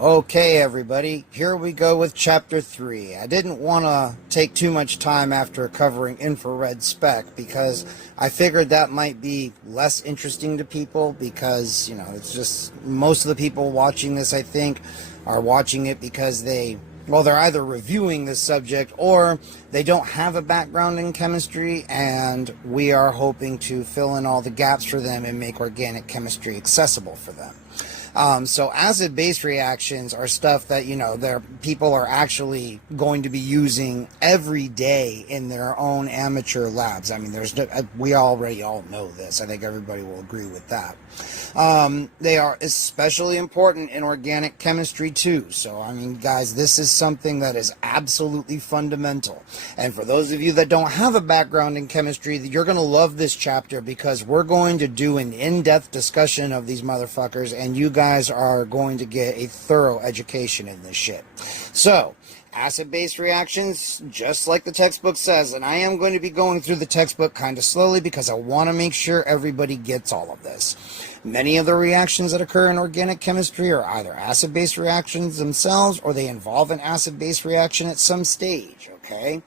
Okay, everybody, here we go with Chapter 3. I didn't want to take too much time after covering infrared spec because I figured that might be less interesting to people because, it's just most of the people watching this, I think, are watching it because they're either reviewing this subject or they don't have a background in chemistry, and we are hoping to fill in all the gaps for them and make organic chemistry accessible for them. So acid-base reactions are stuff that, people are actually going to be using every day in their own amateur labs. I mean, we already all know this. I think everybody will agree with that. They are especially important in organic chemistry too. So, guys, this is something that is absolutely fundamental. And for those of you that don't have a background in chemistry, you're going to love this chapter because we're going to do an in-depth discussion of these motherfuckers, and you guys are going to get a thorough education in this shit. So, acid-base reactions, just like the textbook says, and I am going to be going through the textbook kind of slowly because I want to make sure everybody gets all of this. Many of the reactions that occur in organic chemistry are either acid-base reactions themselves or they involve an acid-base reaction at some stage, okay?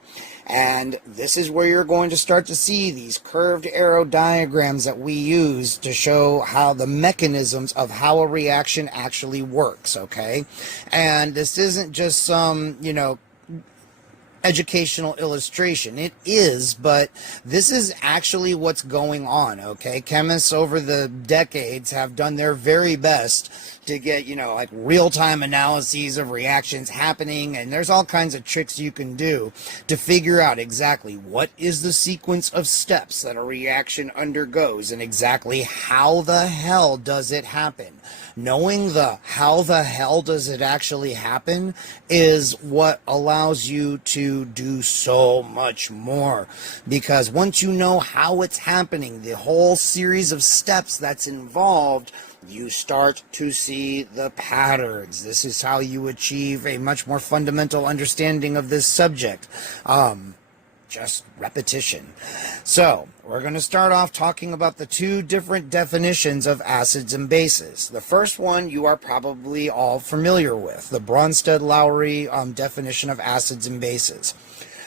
And this is where you're going to start to see these curved arrow diagrams that we use to show how the mechanisms of how a reaction actually works, okay? And this isn't just some, educational illustration. It is, but this is actually what's going on, okay? Chemists over the decades have done their very best to get, real-time analyses of reactions happening, and there's all kinds of tricks you can do to figure out exactly what is the sequence of steps that a reaction undergoes and exactly how the hell does it happen. Knowing the how the hell does it actually happen is what allows you to do so much more, because once you know how it's happening, the whole series of steps that's involved, you start to see the patterns. This is how you achieve a much more fundamental understanding of this subject. Just repetition. So, we're going to start off talking about the two different definitions of acids and bases. The first one you are probably all familiar with, the Bronsted-Lowry definition of acids and bases.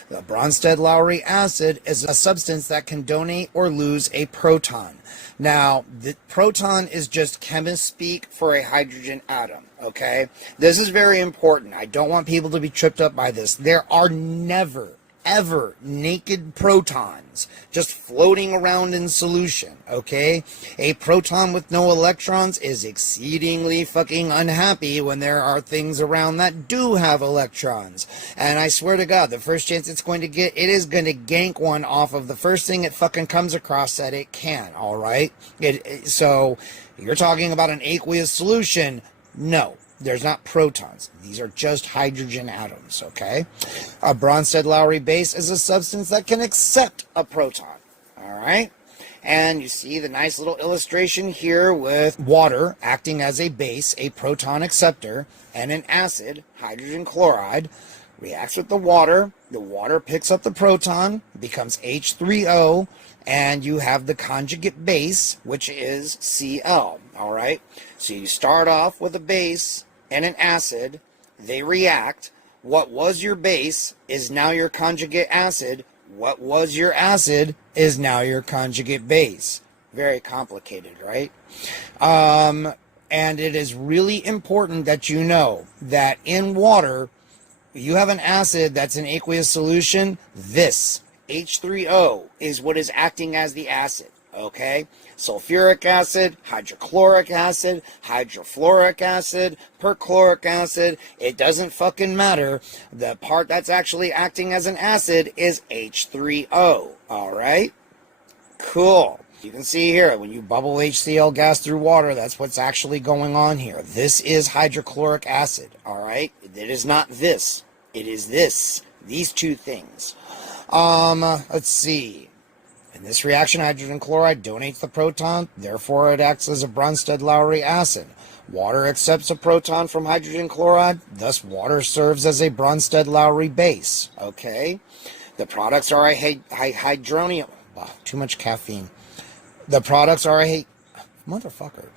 The Bronsted-Lowry acid is a substance that can donate or lose a proton. Now, the proton is just chemist speak for a hydrogen atom, okay? This is very important. I don't want people to be tripped up by this. There are never ever naked protons just floating around in solution, okay? A proton with no electrons is exceedingly fucking unhappy when there are things around that do have electrons. And I swear to God, the first chance it's going to get, it is going to gank one off of the first thing it fucking comes across that it can, alright? So, you're talking about an aqueous solution? No. There's not protons. These are just hydrogen atoms, okay? A Bronsted-Lowry base is a substance that can accept a proton, all right? And you see the nice little illustration here with water acting as a base, a proton acceptor, and an acid, hydrogen chloride, reacts with the water picks up the proton, becomes H3O, and you have the conjugate base, which is Cl, all right? So you start off with a base and an acid, they react. What was your base is now your conjugate acid. What was your acid is now your conjugate base. Very complicated, right? And it is really important that you know that in water, you have an acid that's an aqueous solution. This H3O is what is acting as the acid, okay? Sulfuric acid, hydrochloric acid, hydrofluoric acid, perchloric acid, it doesn't fucking matter. The part that's actually acting as an acid is H3O, alright? Cool. You can see here, when you bubble HCl gas through water, that's what's actually going on here. This is hydrochloric acid, alright? It is not this. It is this. These two things. Let's see. In this reaction, hydrogen chloride donates the proton, therefore it acts as a Bronsted-Lowry acid. Water accepts a proton from hydrogen chloride, thus water serves as a Bronsted-Lowry base. Okay? The products are a too much caffeine. The products are a motherfucker.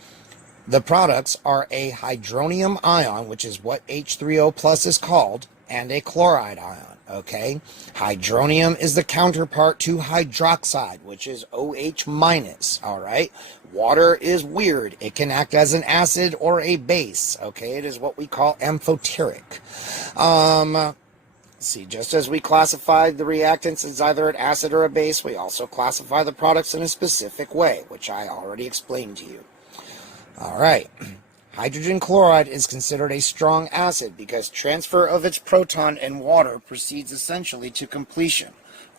The products are a hydronium ion, which is what H3O plus is called, and a chloride ion, okay? Hydronium is the counterpart to hydroxide, which is OH minus, all right? Water is weird. It can act as an acid or a base, okay? It is what we call amphoteric. See, just as we classify the reactants as either an acid or a base, we also classify the products in a specific way, which I already explained to you. All right. Hydrogen chloride is considered a strong acid because transfer of its proton in water proceeds essentially to completion.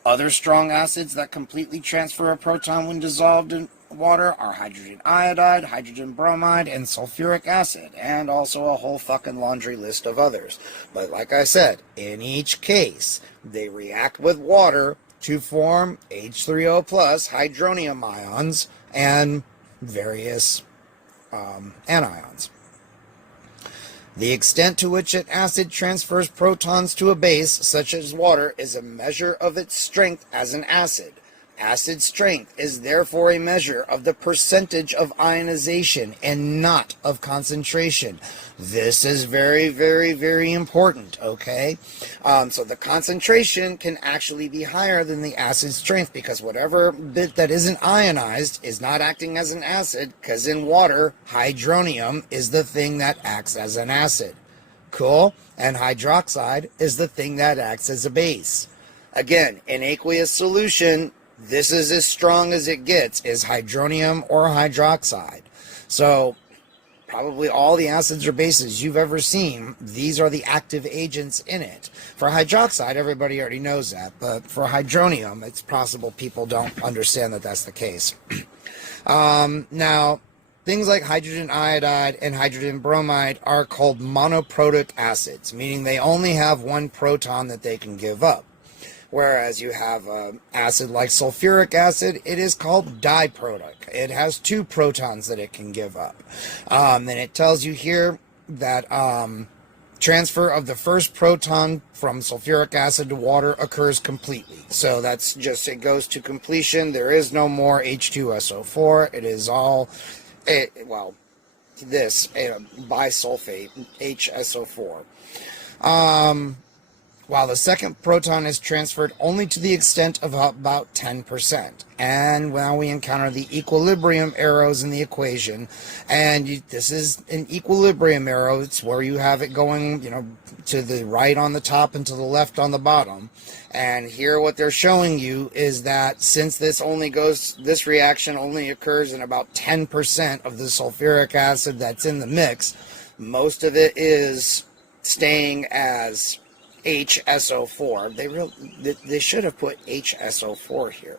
Other strong acids that completely transfer a proton when dissolved in water are hydrogen iodide, hydrogen bromide, and sulfuric acid, and also a whole fucking laundry list of others. But like I said, in each case, they react with water to form H3O plus hydronium ions and various anions. The extent to which an acid transfers protons to a base, such as water, is a measure of its strength as an acid. Acid strength is therefore a measure of the percentage of ionization and not of concentration. This is very, very, very important, okay? So the concentration can actually be higher than the acid strength because whatever bit that isn't ionized is not acting as an acid, because in water, hydronium is the thing that acts as an acid. Cool? And hydroxide is the thing that acts as a base. Again, in aqueous solution, this is as strong as it gets, is hydronium or hydroxide. So probably all the acids or bases you've ever seen, these are the active agents in it. For hydroxide, everybody already knows that, but for hydronium, it's possible people don't understand that that's the case. Now, things like hydrogen iodide and hydrogen bromide are called monoprotic acids, meaning they only have one proton that they can give up. Whereas you have an acid like sulfuric acid, it is called diprotic. It has two protons that it can give up. And it tells you here that transfer of the first proton from sulfuric acid to water occurs completely. So that's just, it goes to completion. There is no more H2SO4. It is all, bisulfate, HSO4. While the second proton is transferred only to the extent of about 10%. And now we encounter the equilibrium arrows in the equation. And this is an equilibrium arrow. It's where you have it going, to the right on the top and to the left on the bottom. And here what they're showing you is that since this reaction only occurs in about 10% of the sulfuric acid that's in the mix, most of it is staying as HSO4. They should have put HSO4 here.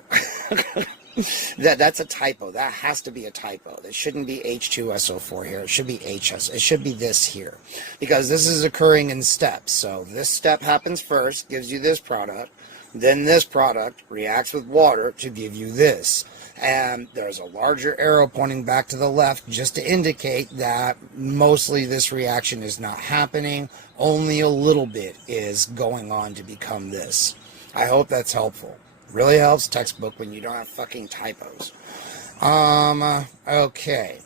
That's a typo. That has to be a typo. There shouldn't be H2SO4 here. It should be HS. It should be this here, because this is occurring in steps. So this step happens first, gives you this product. Then this product reacts with water to give you this. And there's a larger arrow pointing back to the left just to indicate that mostly this reaction is not happening. Only a little bit is going on to become this. I hope that's helpful. Really helps textbook when you don't have fucking typos. Okay.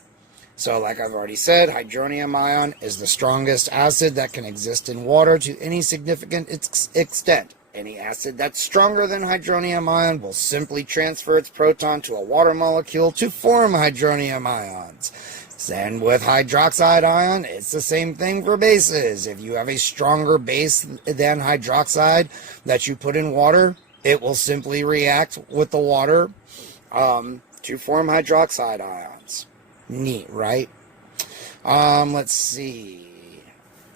So like I've already said, hydronium ion is the strongest acid that can exist in water to any significant extent. Any acid that's stronger than hydronium ion will simply transfer its proton to a water molecule to form hydronium ions. And with hydroxide ion, it's the same thing for bases. If you have a stronger base than hydroxide that you put in water, it will simply react with the water to form hydroxide ions. Neat, right? Let's see.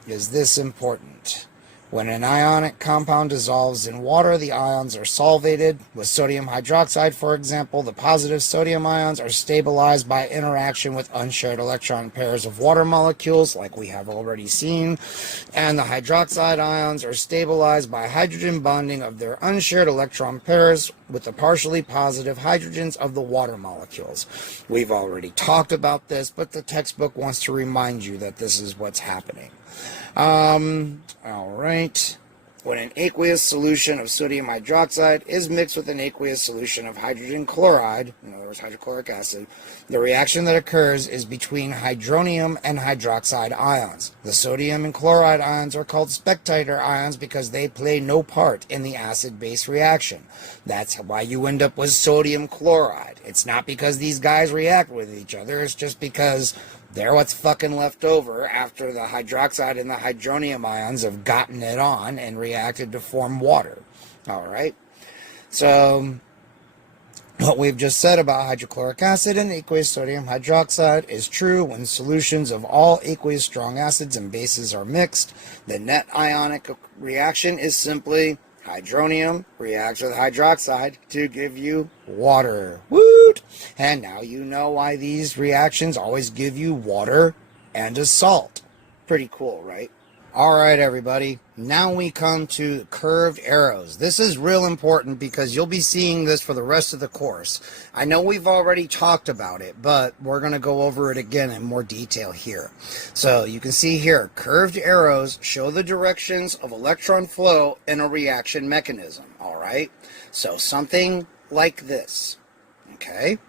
Is this important? When an ionic compound dissolves in water, the ions are solvated. With sodium hydroxide, for example, the positive sodium ions are stabilized by interaction with unshared electron pairs of water molecules, like we have already seen. And the hydroxide ions are stabilized by hydrogen bonding of their unshared electron pairs with the partially positive hydrogens of the water molecules. We've already talked about this, but the textbook wants to remind you that this is what's happening. All right. When an aqueous solution of sodium hydroxide is mixed with an aqueous solution of hydrogen chloride, in other words hydrochloric acid, the reaction that occurs is between hydronium and hydroxide ions. The sodium and chloride ions are called spectator ions because they play no part in the acid-base reaction. That's why you end up with sodium chloride. It's not because these guys react with each other, it's just because they're what's fucking left over after the hydroxide and the hydronium ions have gotten it on and reacted to form water. Alright? So, what we've just said about hydrochloric acid and aqueous sodium hydroxide is true when solutions of all aqueous strong acids and bases are mixed. The net ionic reaction is simply hydronium reacts with hydroxide to give you water. Woot! And now you know why these reactions always give you water and a salt. Pretty cool, right? Alright everybody, now we come to curved arrows. This is real important because you'll be seeing this for the rest of the course. I know we've already talked about it, but we're going to go over it again in more detail here. So you can see here, curved arrows show the directions of electron flow in a reaction mechanism. Alright, so something like this. Okay,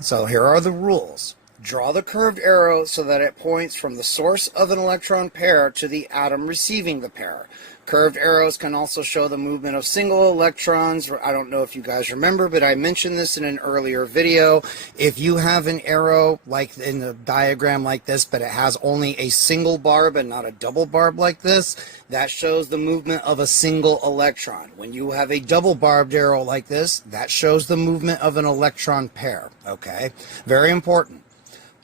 so here are the rules. Draw the curved arrow so that it points from the source of an electron pair to the atom receiving the pair. Curved arrows can also show the movement of single electrons. I don't know if you guys remember, but I mentioned this in an earlier video. If you have an arrow like in the diagram like this, but it has only a single barb and not a double barb like this, that shows the movement of a single electron. When you have a double barbed arrow like this, that shows the movement of an electron pair. Okay, very important.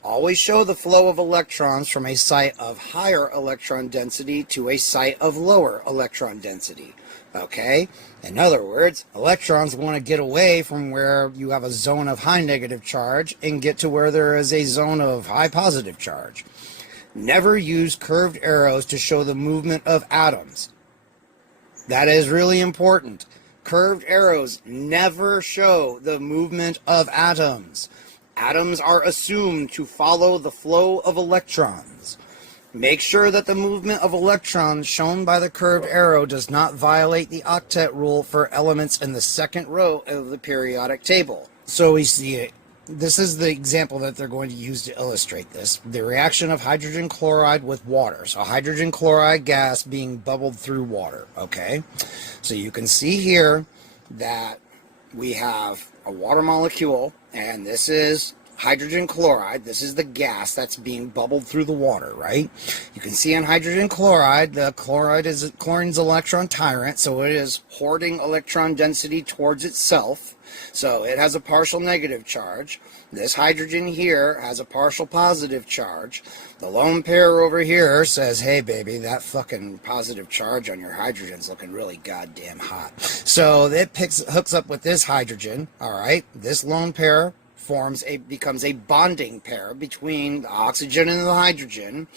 Always show the flow of electrons from a site of higher electron density to a site of lower electron density. Okay? In other words, electrons want to get away from where you have a zone of high negative charge and get to where there is a zone of high positive charge. Never use curved arrows to show the movement of atoms. That is really important. Curved arrows never show the movement of atoms. Atoms are assumed to follow the flow of electrons. Make sure that the movement of electrons shown by the curved arrow does not violate the octet rule for elements in the second row of the periodic table. So we see it. This is the example that they're going to use to illustrate this. The reaction of hydrogen chloride with water. So hydrogen chloride gas being bubbled through water. Okay? So you can see here that we have a water molecule, and this is hydrogen chloride. This is the gas that's being bubbled through the water, right? You can see in hydrogen chloride, the chlorine's electron tyrant, so it is hoarding electron density towards itself. So it has a partial negative charge. This hydrogen here has a partial positive charge. The lone pair over here says, hey baby, that fucking positive charge on your hydrogen's looking really goddamn hot. So it hooks up with this hydrogen, alright? This lone pair becomes a bonding pair between the oxygen and the hydrogen.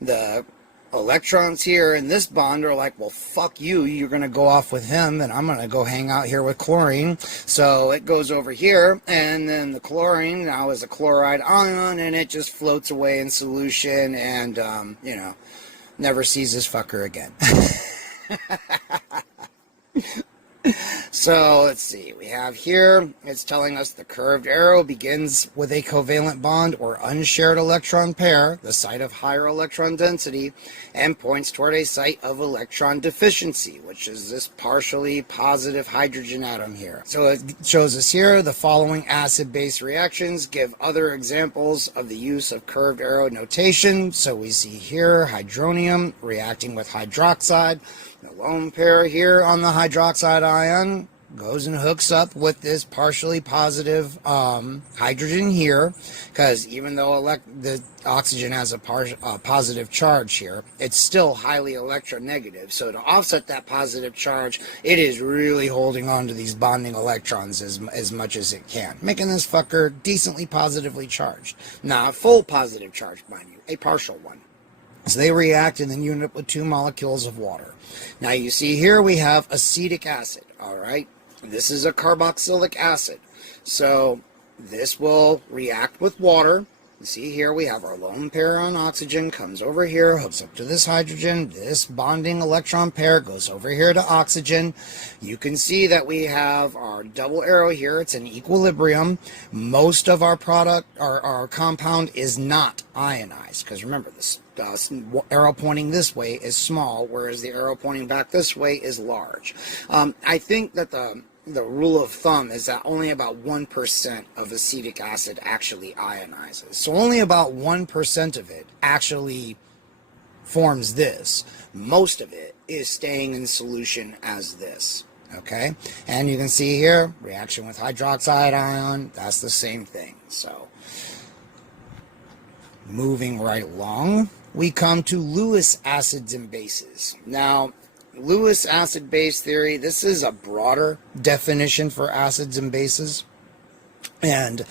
The electrons here in this bond are like, well, fuck you, you're going to go off with him, and I'm going to go hang out here with chlorine. So it goes over here, and then the chlorine now is a chloride ion, and it just floats away in solution and, you know, never sees this fucker again. So let's see, we have here, it's telling us the curved arrow begins with a covalent bond or unshared electron pair, the site of higher electron density, and points toward a site of electron deficiency, which is this partially positive hydrogen atom here. So it shows us here the following acid-base reactions give other examples of the use of curved arrow notation. So we see here hydronium reacting with hydroxide. The lone pair here on the hydroxide ion goes and hooks up with this partially positive hydrogen here, because even though the oxygen has a positive charge here, it's still highly electronegative. So to offset that positive charge, it is really holding on to these bonding electrons as much as it can, making this fucker decently positively charged. Not a full positive charge, mind you, a partial one. So they react and then you end up with 2 molecules of water. Now you see here we have acetic acid, alright? This is a carboxylic acid. So this will react with water. You see here we have our lone pair on oxygen, comes over here, hooks up to this hydrogen. This bonding electron pair goes over here to oxygen. You can see that we have our double arrow here. It's in equilibrium. Most of our product, our compound is not ionized, because remember, this arrow pointing this way is small, whereas the arrow pointing back this way is large. I think that the rule of thumb is that only about 1% of acetic acid actually ionizes. So only about 1% of it actually forms this. Most of it is staying in solution as this. Okay? And you can see here, reaction with hydroxide ion, that's the same thing. So, moving right along, we come to Lewis acids and bases. Now, Lewis acid-base theory, this is a broader definition for acids and bases. And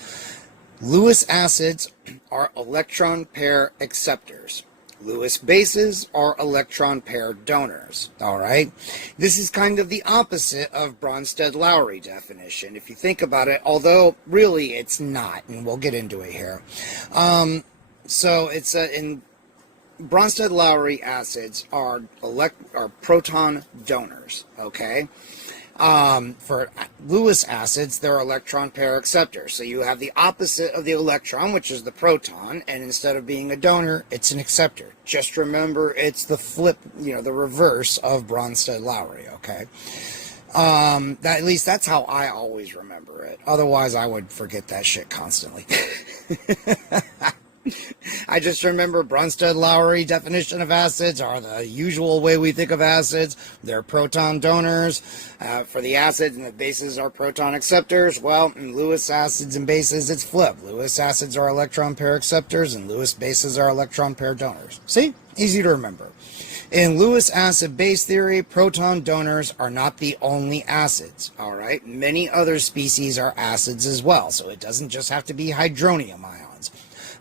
Lewis acids are electron pair acceptors. Lewis bases are electron pair donors. All right? This is kind of the opposite of Bronsted-Lowry definition, if you think about it, although really it's not, and we'll get into it here. So it's in Bronsted-Lowry acids are proton donors, okay? For Lewis acids, they're electron pair acceptors. So you have the opposite of the electron, which is the proton, and instead of being a donor, it's an acceptor. Just remember, it's the flip, the reverse of Bronsted-Lowry, okay? At least that's how I always remember it. Otherwise, I would forget that shit constantly. I just remember Bronsted-Lowry definition of acids are the usual way we think of acids. They're proton donors for the acids, and the bases are proton acceptors. Well, in Lewis acids and bases, it's flipped. Lewis acids are electron pair acceptors, and Lewis bases are electron pair donors. See? Easy to remember. In Lewis acid-base theory, proton donors are not the only acids, all right? Many other species are acids as well, so it doesn't just have to be hydronium ions.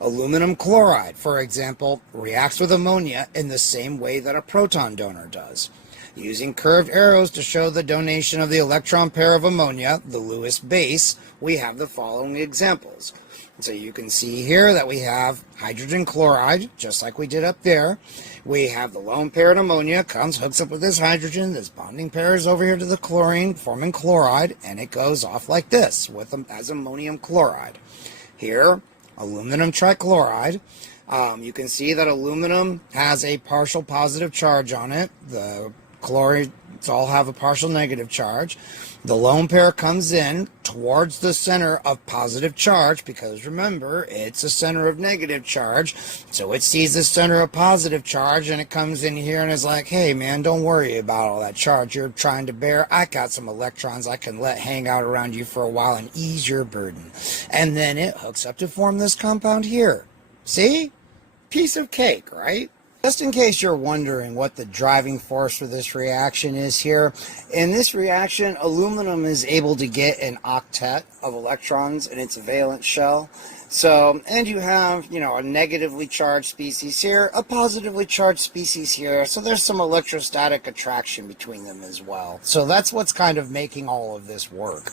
Aluminum chloride, for example, reacts with ammonia in the same way that a proton donor does. Using curved arrows to show the donation of the electron pair of ammonia, the Lewis base, we have the following examples. So you can see here that we have hydrogen chloride, just like we did up there. We have the lone pair of ammonia, hooks up with this hydrogen, this bonding pair is over here to the chlorine, forming chloride, and it goes off like this, as ammonium chloride. Here, aluminum trichloride. You can see that aluminum has a partial positive charge on it. The chlorides all have a partial negative charge. The lone pair comes in towards the center of positive charge because remember, it's a center of negative charge. So it sees the center of positive charge and it comes in here and is like, hey man, don't worry about all that charge you're trying to bear. I got some electrons I can let hang out around you for a while and ease your burden. And then it hooks up to form this compound here. See? Piece of cake, right? Just in case you're wondering what the driving force for this reaction is here, in this reaction, aluminum is able to get an octet of electrons in its valence shell. So, and you have, a negatively charged species here, a positively charged species here, so there's some electrostatic attraction between them as well. So that's what's kind of making all of this work.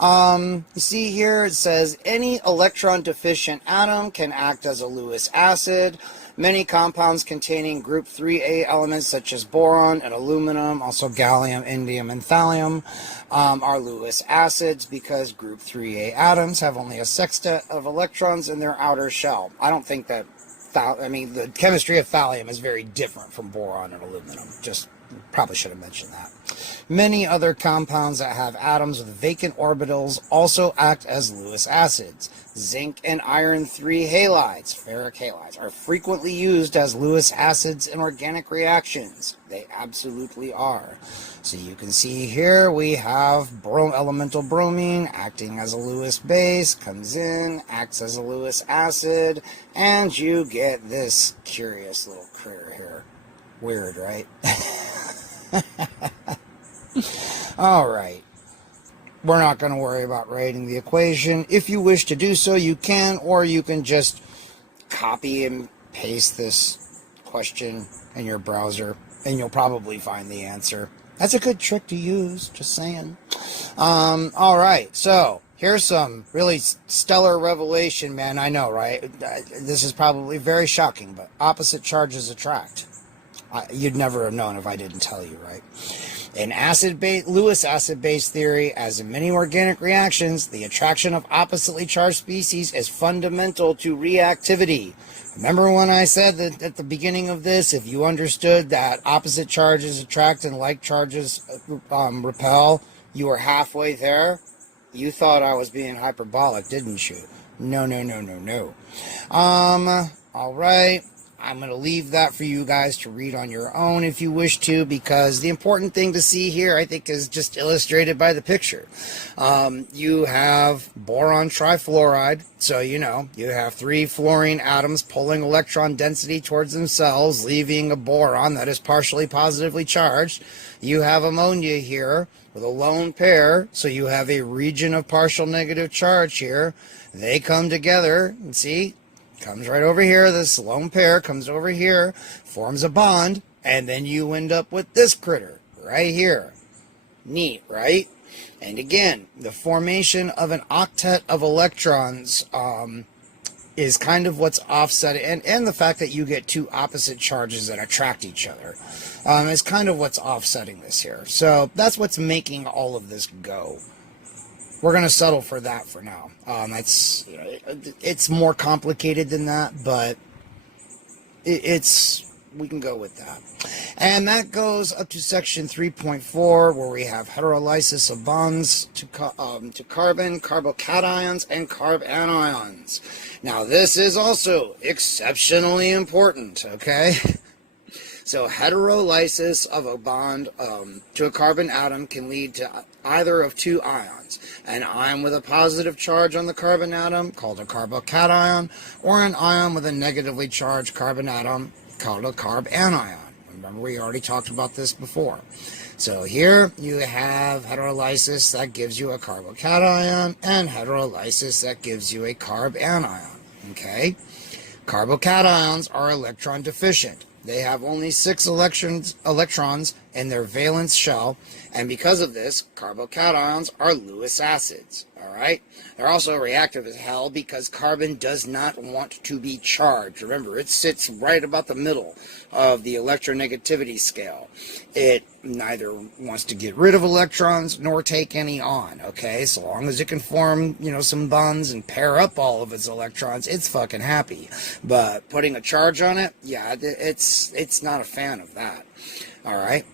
You see here it says any electron deficient atom can act as a Lewis acid. Many compounds containing group 3A elements such as boron and aluminum, also gallium, indium, and thallium, are Lewis acids because group 3A atoms have only a sextet of electrons in their outer shell. I don't think that, the chemistry of thallium is very different from boron and aluminum. Just probably should have mentioned that. Many other compounds that have atoms with vacant orbitals also act as Lewis acids. Zinc and iron 3 halides, ferric halides, are frequently used as Lewis acids in organic reactions. They absolutely are. So you can see here we have elemental bromine acting as a Lewis base, comes in, acts as a Lewis acid, and you get this curious little critter here. Weird, right? All right. We're not going to worry about writing the equation. If you wish to do so, you can, or you can just copy and paste this question in your browser, and you'll probably find the answer. That's a good trick to use, just saying. All right, so Here's some really stellar revelation, man. I know, right? This is probably very shocking, but opposite charges attract. You'd never have known if I didn't tell you, right? In Lewis acid-base theory, as in many organic reactions, the attraction of oppositely charged species is fundamental to reactivity. Remember when I said that at the beginning of this, if you understood that opposite charges attract and like charges repel, you were halfway there? You thought I was being hyperbolic, didn't you? No, no, no, no, no. All right. I'm going to leave that for you guys to read on your own if you wish to, because the important thing to see here, I think, is just illustrated by the picture. You have boron trifluoride, so you have 3 fluorine atoms pulling electron density towards themselves, leaving a boron that is partially positively charged. You have ammonia here with a lone pair, so you have a region of partial negative charge here. They come together, and see, comes right over here, this lone pair comes over here, forms a bond, and then you end up with this critter right here. Neat, right? And again, the formation of an octet of electrons is kind of what's offsetting, and the fact that you get 2 opposite charges that attract each other is kind of what's offsetting this here. So that's what's making all of this go. We're going to settle for that for now. It's more complicated than that, but we can go with that. And that goes up to section 3.4, where we have heterolysis of bonds to carbon, carbocations, and carbanions. Now, this is also exceptionally important, okay? So heterolysis of a bond to a carbon atom can lead to either of 2 ions. An ion with a positive charge on the carbon atom, called a carbocation, or an ion with a negatively charged carbon atom, called a carbanion. Remember, we already talked about this before. So here you have heterolysis that gives you a carbocation, and heterolysis that gives you a carbanion. Okay? Carbocations are electron deficient. They have only 6 electrons in their valence shell, and because of this, carbocations are Lewis acids. Alright? They're also reactive as hell because carbon does not want to be charged. Remember, it sits right about the middle of the electronegativity scale. It neither wants to get rid of electrons nor take any on, okay? So long as it can form, some bonds and pair up all of its electrons, it's fucking happy. But putting a charge on it, yeah, it's not a fan of that. Alright?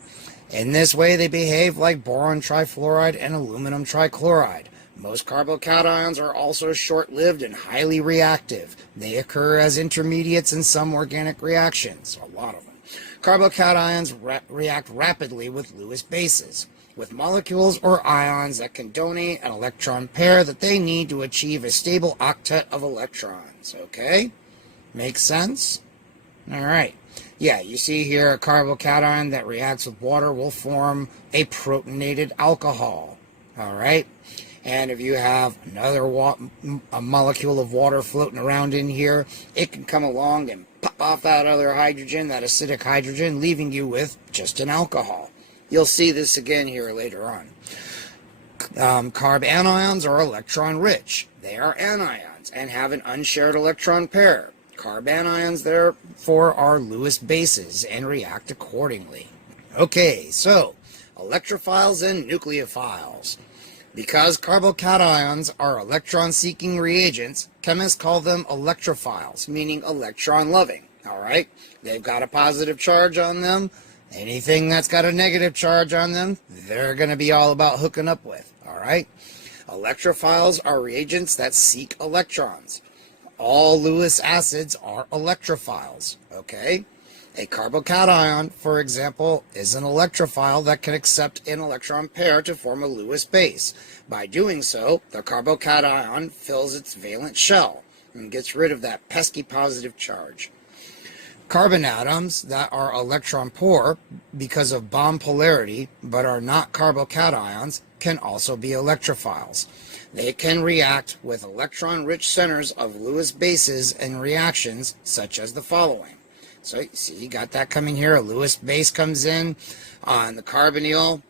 In this way, they behave like boron trifluoride and aluminum trichloride. Most carbocations are also short-lived and highly reactive. They occur as intermediates in some organic reactions, a lot of them. Carbocations react rapidly with Lewis bases, with molecules or ions that can donate an electron pair that they need to achieve a stable octet of electrons. Okay? Makes sense? All right. Yeah, you see here a carbocation that reacts with water will form a protonated alcohol. All right? And if you have another a molecule of water floating around in here, it can come along and pop off that other hydrogen, that acidic hydrogen, leaving you with just an alcohol. You'll see this again here later on. Carbanions are electron-rich. They are anions and have an unshared electron pair. Carbanions, therefore, are Lewis bases and react accordingly. Okay, so electrophiles and nucleophiles. Because carbocations are electron-seeking reagents, chemists call them electrophiles, meaning electron-loving. All right? They've got a positive charge on them. Anything that's got a negative charge on them, they're going to be all about hooking up with. All right? Electrophiles are reagents that seek electrons. All Lewis acids are electrophiles. Okay? A carbocation, for example, is an electrophile that can accept an electron pair to form a Lewis base. By doing so, the carbocation fills its valence shell and gets rid of that pesky positive charge. Carbon atoms that are electron poor because of bond polarity but are not carbocations can also be electrophiles. They can react with electron-rich centers of Lewis bases in reactions such as the following. So, see, you got that coming here. A Lewis base comes in on the carbonyl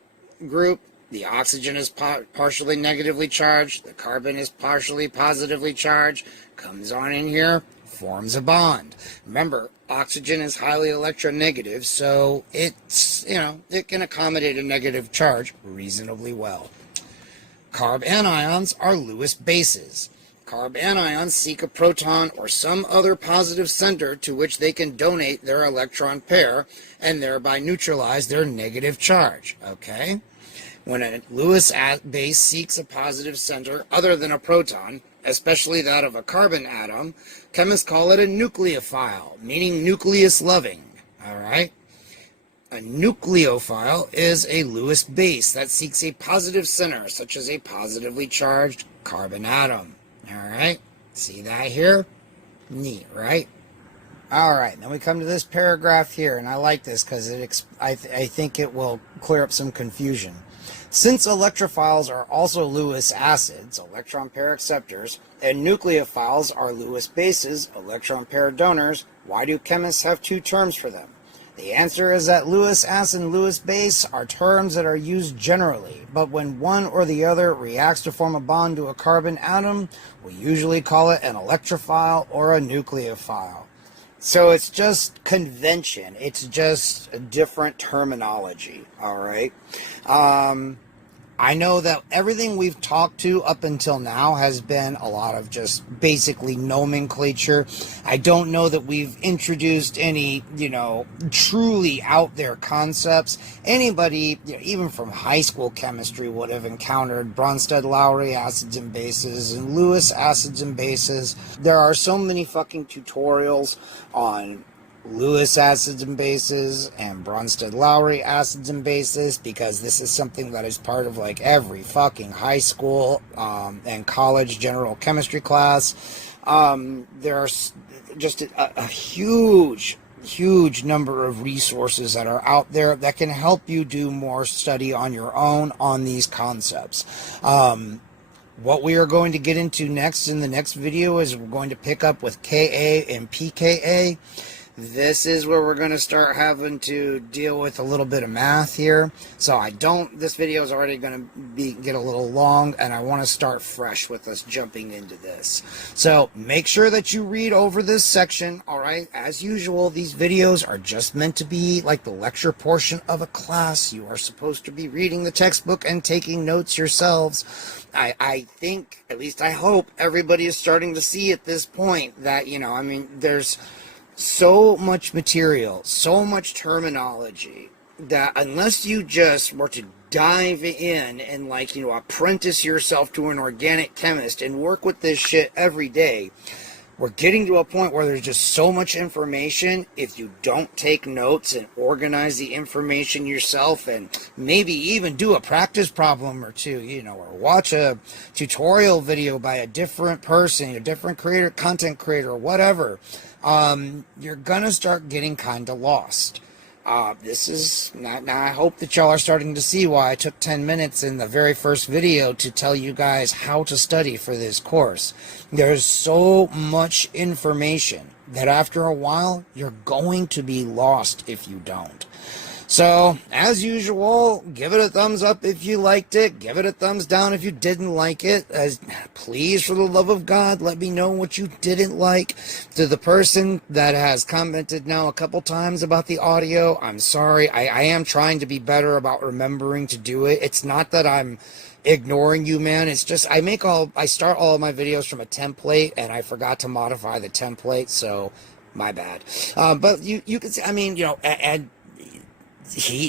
group. The oxygen is partially negatively charged. The carbon is partially positively charged. Comes on in here, forms a bond. Remember, oxygen is highly electronegative, so it's, it can accommodate a negative charge reasonably well. Carbanions are Lewis bases. Carbanions seek a proton or some other positive center to which they can donate their electron pair and thereby neutralize their negative charge, okay? When a Lewis base seeks a positive center other than a proton, especially that of a carbon atom, chemists call it a nucleophile, meaning nucleus-loving, all right? A nucleophile is a Lewis base that seeks a positive center, such as a positively charged carbon atom, all right? See that here? Neat, right? All right, then we come to this paragraph here, and I like this because I think it will clear up some confusion. Since electrophiles are also Lewis acids, electron pair acceptors, and nucleophiles are Lewis bases, electron pair donors, why do chemists have two terms for them? The answer is that Lewis acid and Lewis base are terms that are used generally, but when one or the other reacts to form a bond to a carbon atom, we usually call it an electrophile or a nucleophile. So it's just convention. It's just a different terminology, all right? I know that everything we've talked to up until now has been a lot of just basically nomenclature. I don't know that we've introduced any, truly out there concepts. Anybody, even from high school chemistry, would have encountered Bronsted-Lowry acids and bases and Lewis acids and bases. There are so many fucking tutorials on Lewis acids and bases and Bronsted-Lowry acids and bases, because this is something that is part of like every fucking high school and college general chemistry class. There's just a huge number of resources that are out there that can help you do more study on your own on these concepts. What we are going to get into next in the next video is we're going to pick up with Ka and pKa. This is where we're going to start having to deal with a little bit of math here. So this video is already going to get a little long, and I want to start fresh with us jumping into this. So make sure that you read over this section, all right? As usual, these videos are just meant to be like the lecture portion of a class. You are supposed to be reading the textbook and taking notes yourselves. I think, at least I hope, everybody is starting to see at this point that, there's so much material, so much terminology, that unless you just were to dive in and apprentice yourself to an organic chemist and work with this shit every day, we're getting to a point where there's just so much information. If you don't take notes and organize the information yourself and maybe even do a practice problem or two, or watch a tutorial video by a different person, a different creator, content creator, whatever, you're gonna start getting kind of lost. This is not, now I hope that y'all are starting to see why I took 10 minutes in the very first video to tell you guys how to study for this course. There's so much information that after a while, you're going to be lost if you don't. So, as usual, give it a thumbs up if you liked it. Give it a thumbs down if you didn't like it. Please, for the love of God, let me know what you didn't like. To the person that has commented now a couple times about the audio, I'm sorry. I am trying to be better about remembering to do it. It's not that I'm ignoring you, man. It's just I start all of my videos from a template, and I forgot to modify the template, so my bad. But you can see, and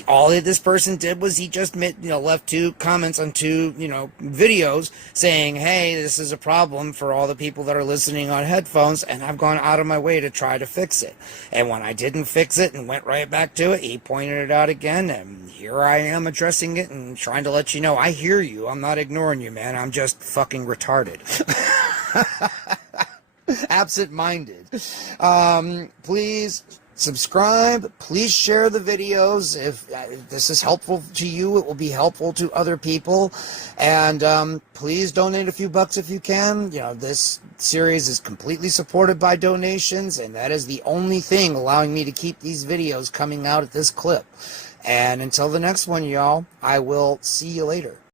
all that this person did was he just left 2 comments on 2 videos saying, hey, this is a problem for all the people that are listening on headphones, and I've gone out of my way to try to fix it. And when I didn't fix it and went right back to it, he pointed it out again, and here I am addressing it and trying to let you know I hear you. I'm not ignoring you, man. I'm just fucking retarded. Absent-minded. Please Subscribe, please share the videos. If this is helpful to you, it will be helpful to other people. And please donate a few bucks if you can. You know, this series is completely supported by donations, and that is the only thing allowing me to keep these videos coming out at this clip. And until the next one, y'all, I will see you later.